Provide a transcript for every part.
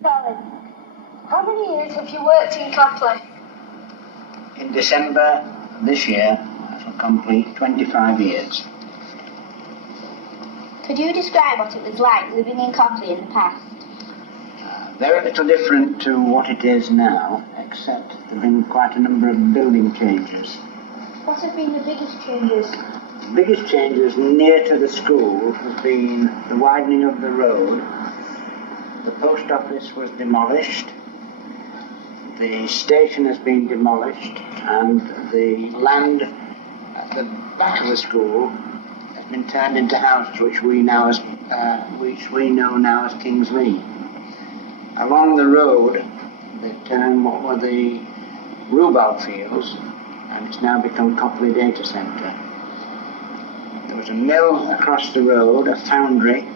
Colin, how many years have you worked in Mcaucliffe? In December this year, I shall complete 25 years. Could you describe what it was like living in Mcaucliffe in the past? Very little different to what it is now, except there have been quite a number of building changes. What have been the biggest changes? The biggest changes near to the school have been the widening of the road. The post office was demolished, the station has been demolished, and the land at the back of the school has been turned into houses, which we know now as King's Lea. Along the road, they turned what were the rhubarb fields, and it's now become Copley Data Centre. There was a mill across the road, a foundry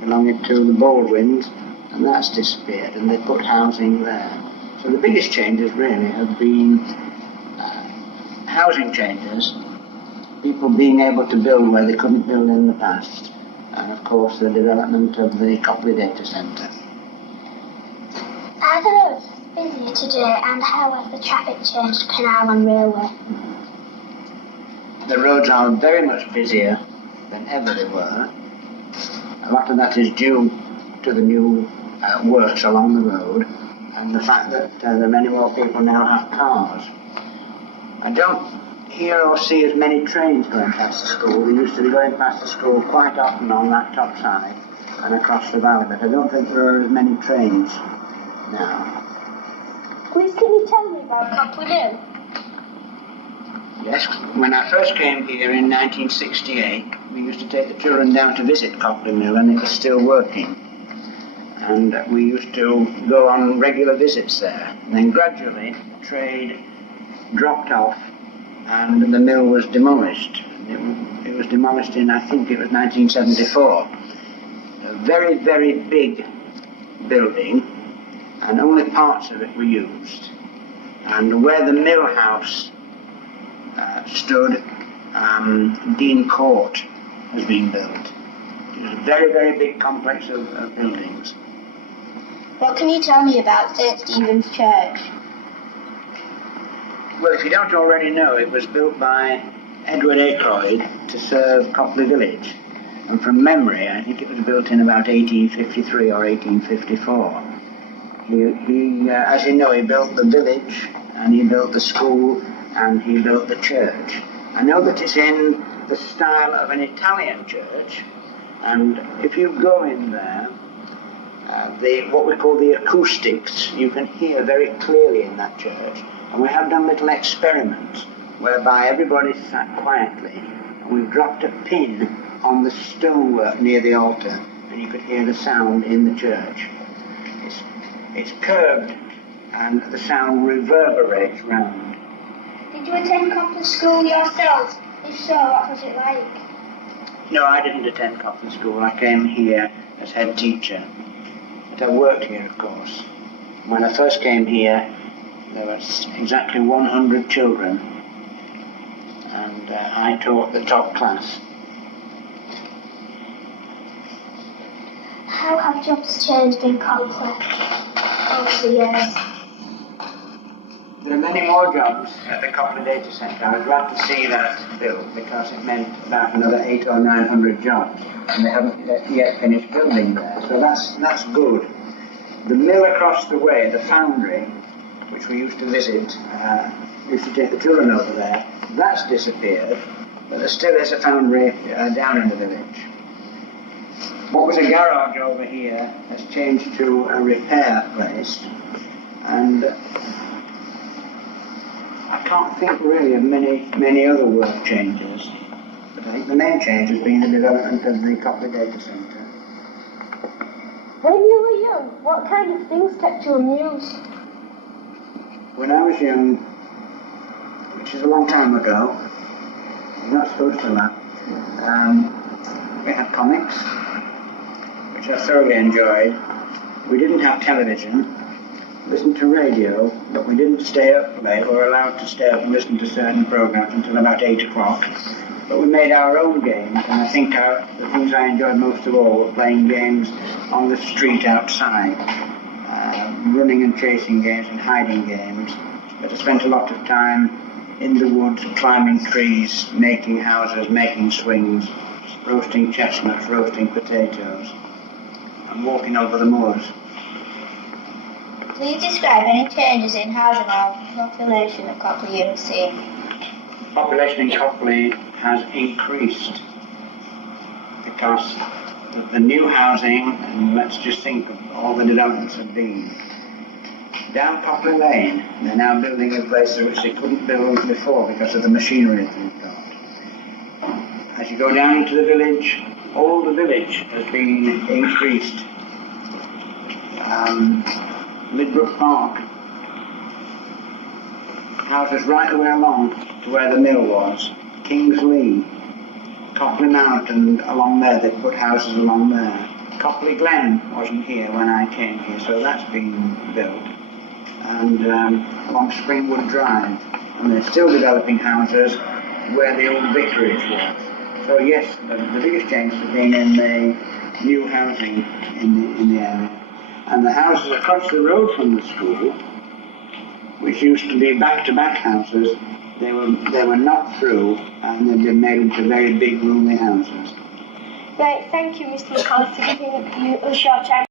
belonging to the Baldwins, and that's disappeared, and they put housing there. So the biggest changes really have been housing changes, people being able to build where they couldn't build in the past, and of course the development of the Copley Data Centre. Are the roads busier today, and how has the traffic changed to Canal and Railway? The roads are very much busier than ever they were. A lot of that is due to the new works along the road and the fact that there are many more people now have cars. I don't hear or see as many trains going past the school. They used to be going past the school quite often on that top side and across the valley, but I don't think there are as many trains now. Please, can you tell me about Copley Mill? Yes, when I first came here in 1968, we used to take the children down to visit Copley Mill, and it was still working. And we used to go on regular visits there. And then gradually, trade dropped off, and the mill was demolished. It was demolished in, I think it was 1974. A very, very big building, and only parts of it were used. And where the mill house stood, Dean Court has been built. It was a very, very big complex of buildings. What can you tell me about St. Stephen's Church? Well, if you don't already know, it was built by Edward Ackroyd to serve Copley Village. And from memory, I think it was built in about 1853 or 1854. As you know, he built the village, and he built the school, and he built the church. I know that it's in the style of an Italian church, and if you go in there, what we call the acoustics, you can hear very clearly in that church. And we have done little experiments whereby everybody sat quietly, and we've dropped a pin on the stonework near the altar, and you could hear the sound in the church. It's curved, and the sound reverberates round. Did you attend Copley School yourself? If so, what was it like? No, I didn't attend Copley School. I came here as head teacher. But I worked here, of course. When I first came here, there was exactly 100 children, and I taught the top class. How have jobs changed in Mcaucliffe over the years? There are many more jobs at the Copley Data Centre. I was glad to see that built because it meant about another 800 or 900 jobs, and they haven't yet finished building there. So that's good. The mill across the way, the foundry, which we used to visit, used to take the children over there, that's disappeared, but there still is a foundry down in the village. What was a garage over here has changed to a repair place, and I can't think really of many other work changes, but I think the main change has been the development of the Copley Data Centre. When you were young, what kind of things kept you amused? When I was young, which is a long time ago, you're not supposed to laugh, we had comics, which I thoroughly enjoyed. We didn't have television, listened to radio, but we didn't stay up late. We were allowed to stay up and listen to certain programs until about 8 o'clock. But we made our own games, and I think the things I enjoyed most of all were playing games on the street outside. running and chasing games and hiding games. But I spent a lot of time in the woods, climbing trees, making houses, making swings, roasting chestnuts, roasting potatoes, and walking over the moors. Please describe any changes in housing or population that Mcaucliffe you have seen. Population in Mcaucliffe has increased because of the new housing, and let's just think of all the developments have been. Down Poplar Lane, they're now building in places which they couldn't build before because of the machinery that they've got. As you go down into the village, all the village has been increased. Lidbrook Park, houses right the way along to where the mill was. Kingsley, Copley Mount, and along there, they put houses along there. Copley Glen wasn't here when I came here, so that's been built. And along Springwood Drive, and they're still developing houses where the old vicarage was. So yes, the biggest change has been in the new housing in the area. And the houses across the road from the school, which used to be back-to-back houses, they were knocked through and they've been made into very big, roomy houses. Right, thank you, Mr. Mcaucliffe, for giving you a short time.